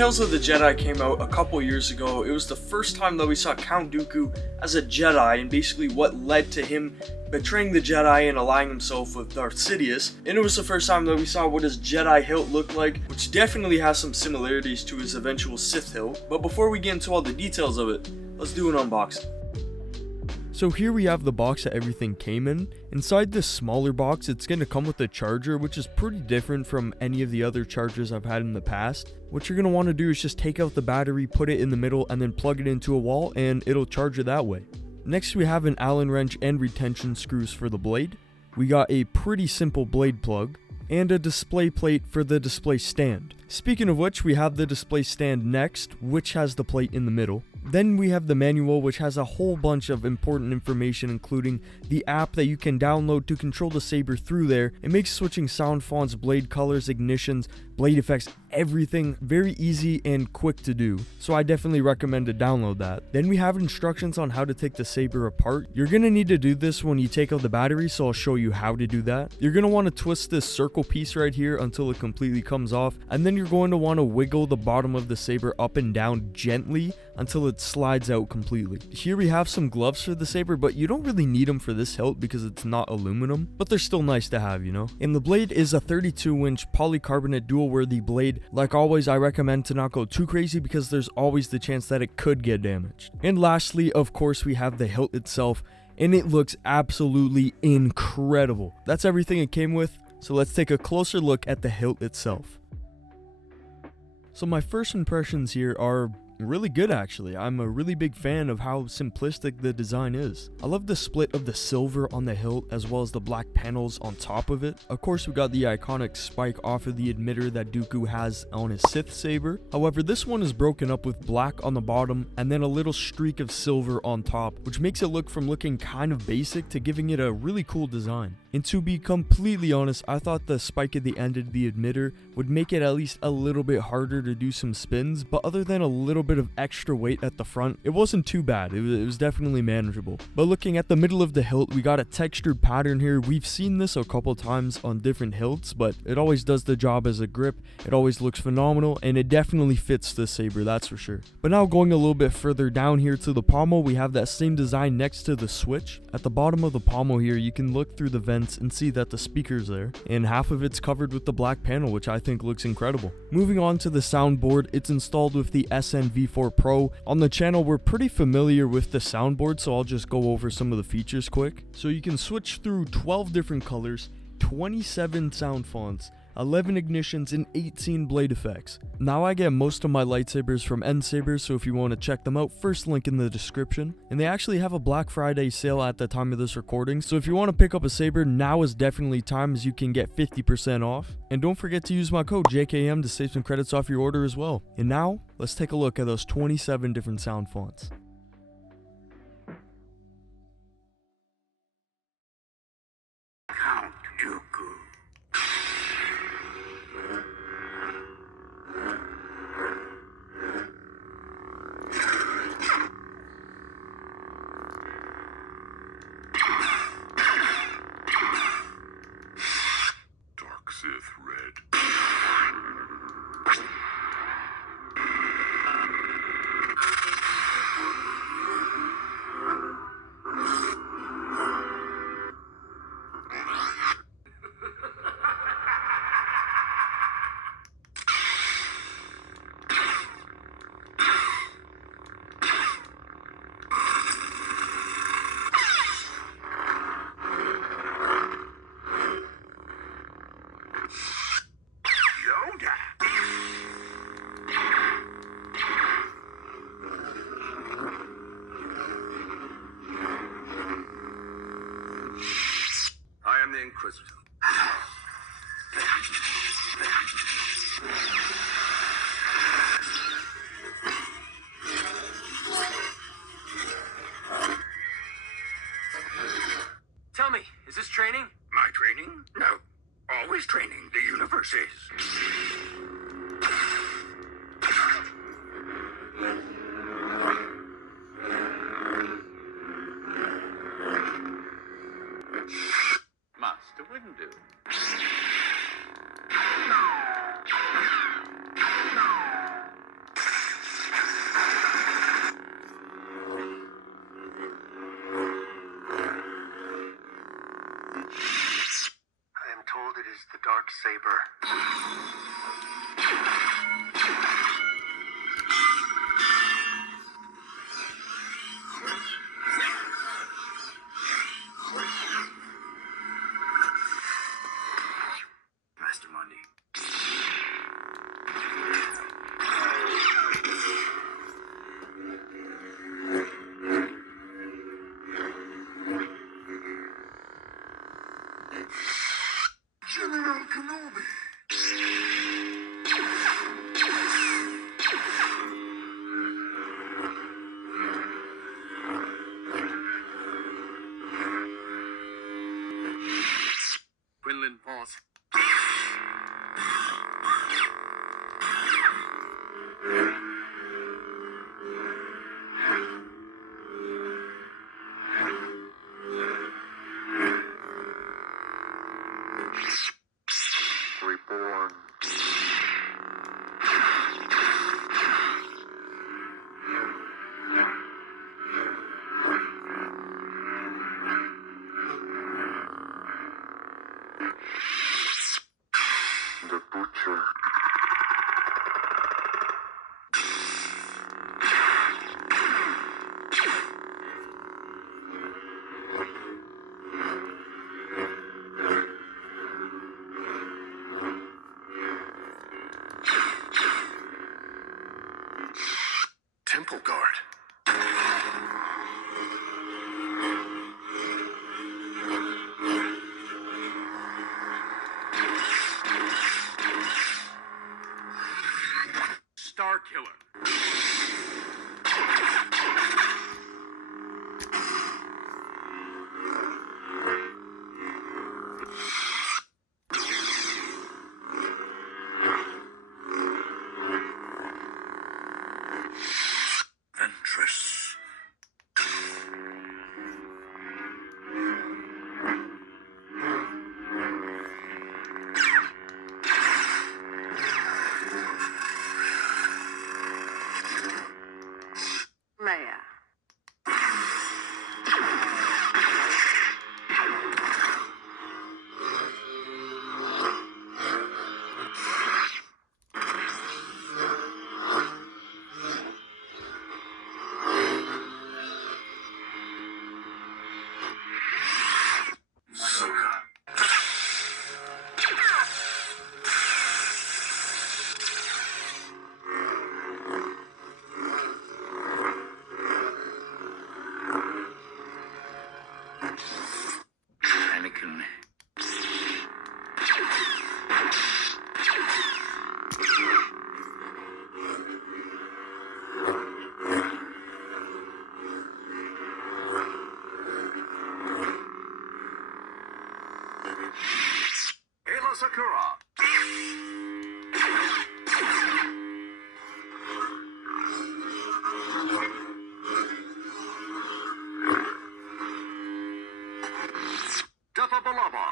Tales of the Jedi came out a couple years ago, it was the first time that we saw Count Dooku as a Jedi and basically what led to him betraying the Jedi and allying himself with Darth Sidious. And it was the first time that we saw what his Jedi hilt looked like, which definitely has some similarities to his eventual Sith hilt. But before we get into all the details of it, let's do an unboxing. So here we have the box that everything came in. Inside this smaller box, it's going to come with a charger, which is pretty different from any of the other chargers I've had in the past. What you're going to want to do is just take out the battery, put it in the middle, and then plug it into a wall, and it'll charge it that way. Next, we have an Allen wrench and retention screws for the blade. We got a pretty simple blade plug, and a display plate for the display stand. Speaking of which, we have the display stand next, which has the plate in the middle. Then we have the manual, which has a whole bunch of important information, including the app that you can download to control the saber through there. It makes switching sound fonts, blade colors, ignitions, blade effects, everything very easy and quick to do. So I definitely recommend to download that. Then we have instructions on how to take the saber apart. You're going to need to do this when you take out the battery, so I'll show you how to do that. You're going to want to twist this circle piece right here until it completely comes off, and then you're going to want to wiggle the bottom of the saber up and down gently until it slides out completely. Here we have some gloves for the saber, but you don't really need them for this hilt because it's not aluminum, but they're still nice to have, you know. And the blade is a 32-inch polycarbonate dual-worthy blade. Like always, I recommend to not go too crazy because there's always the chance that it could get damaged. And lastly, of course, we have the hilt itself, and it looks absolutely incredible. That's everything it came with, so let's take a closer look at the hilt itself. So my first impressions here are really good actually. I'm a really big fan of how simplistic the design is. I love the split of the silver on the hilt as well as the black panels on top of it. Of course, we got the iconic spike off of the emitter that Dooku has on his Sith saber. However, this one is broken up with black on the bottom and then a little streak of silver on top, which makes it look from looking kind of basic to giving it a really cool design. And to be completely honest, I thought the spike at the end of the emitter would make it at least a little bit harder to do some spins, but other than a little bit of extra weight at the front, it wasn't too bad. It was definitely manageable. But looking at the middle of the hilt, we got a textured pattern here. We've seen this a couple times on different hilts, but it always does the job as a grip. It always looks phenomenal, and it definitely fits the saber, that's for sure. But now going a little bit further down here to the pommel, we have that same design next to the switch. At the bottom of the pommel here, you can look through the vents and see that the speaker's there, and half of it's covered with the black panel, which I think looks incredible. Moving on to the soundboard, it's installed with the SN-V4 Pro. On the channel, we're pretty familiar with the soundboard, so I'll just go over some of the features quick. So you can switch through 12 different colors, 27 sound fonts, 11 ignitions, and 18 blade effects. Now I get most of my lightsabers from N-Sabers, so if you want to check them out, first link in the description. And they actually have a Black Friday sale at the time of this recording, so if you want to pick up a saber, now is definitely time as you can get 50% off. And don't forget to use my code JKM to save some credits off your order as well. And now, let's take a look at those 27 different sound fonts. Count Dooku. Sith Red. I am the Inquisitor. Tell me, is this training? My training? No. Always training. The universe is. Master Windu. dark saber. Master Mundi. General Kenobi. Quinlan, pause. Reborn. The Butcher. Temple Guard. Star Killer. Ventress. Leia. Ahsoka. Anakin. Ayla Sakura. Dappa Balaba.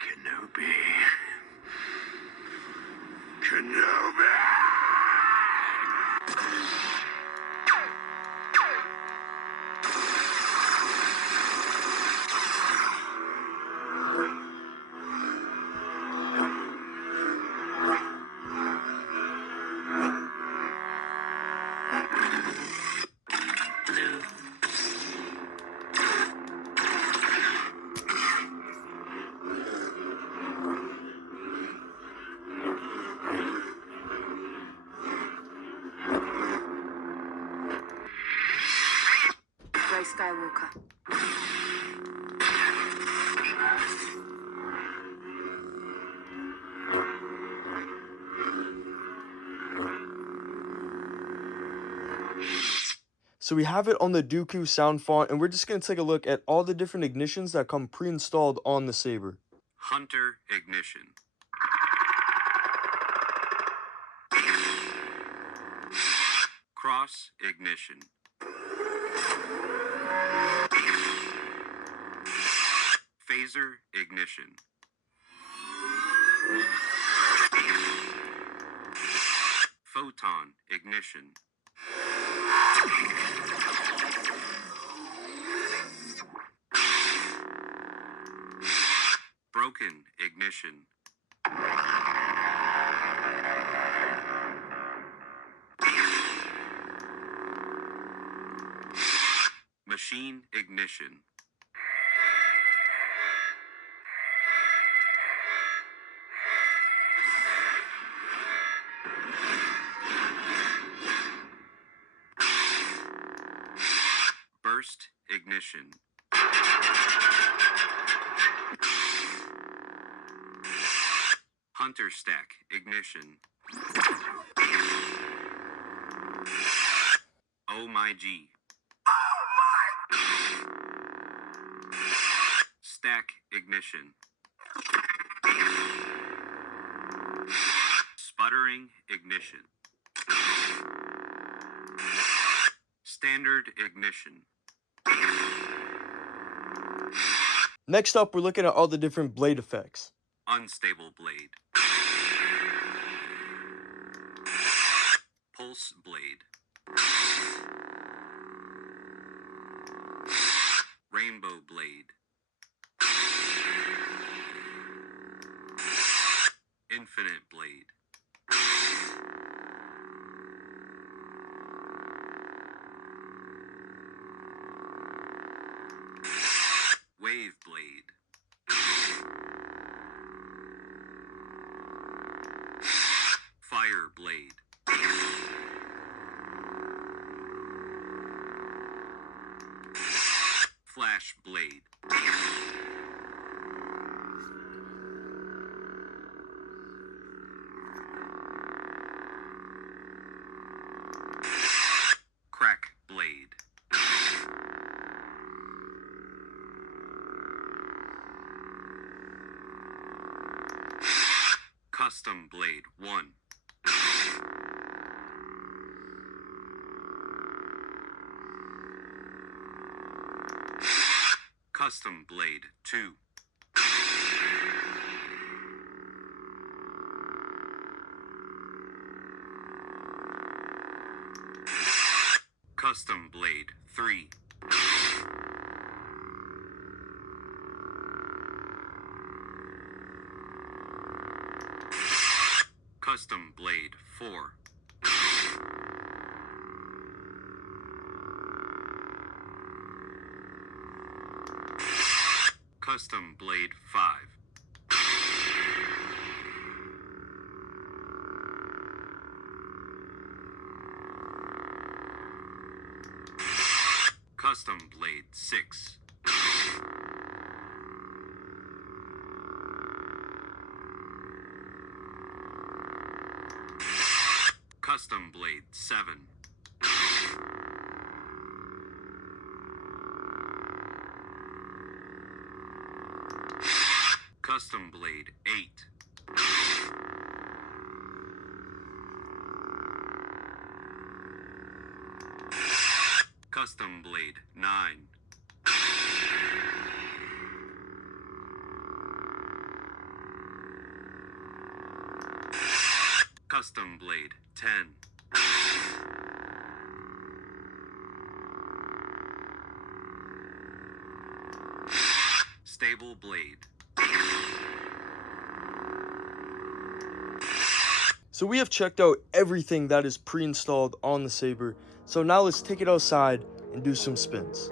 Kenobi. Kenobi! Rey Skywalker. So we have it on the Dooku sound font, and we're just going to take a look at all the different ignitions that come pre-installed on the saber. Hunter ignition. Cross ignition. Phaser ignition. Photon ignition. Broken ignition. Machine ignition. Burst ignition. Hunter stack ignition. Oh my G. Stack ignition. Sputtering ignition. Standard ignition. Next up, we're looking at all the different blade effects. Unstable blade. Pulse blade. Rainbow blade. Infinite blade. Wave blade. Fire blade. Flash blade. Crack blade. Custom blade 1. Custom blade 2. Custom blade 3. Custom blade 4. Custom blade 5. Custom blade 6. Custom blade 7. Custom blade 8. Custom blade 9. Custom blade 10. Stable blade. So we have checked out everything that is pre-installed on the Saber. So now let's take it outside and do some spins.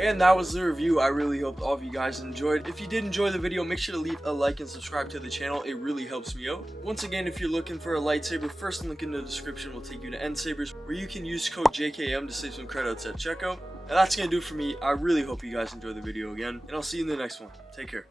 And that was the review. I really hope all of you guys enjoyed. If you did enjoy the video, make sure to leave a like and subscribe to the channel. It really helps me out. Once again, if you're looking for a lightsaber, first link in the description will take you to End Sabers, where you can use code JKM to save some credits at checkout. And that's going to do it for me. I really hope you guys enjoyed the video again, and I'll see you in the next one. Take care.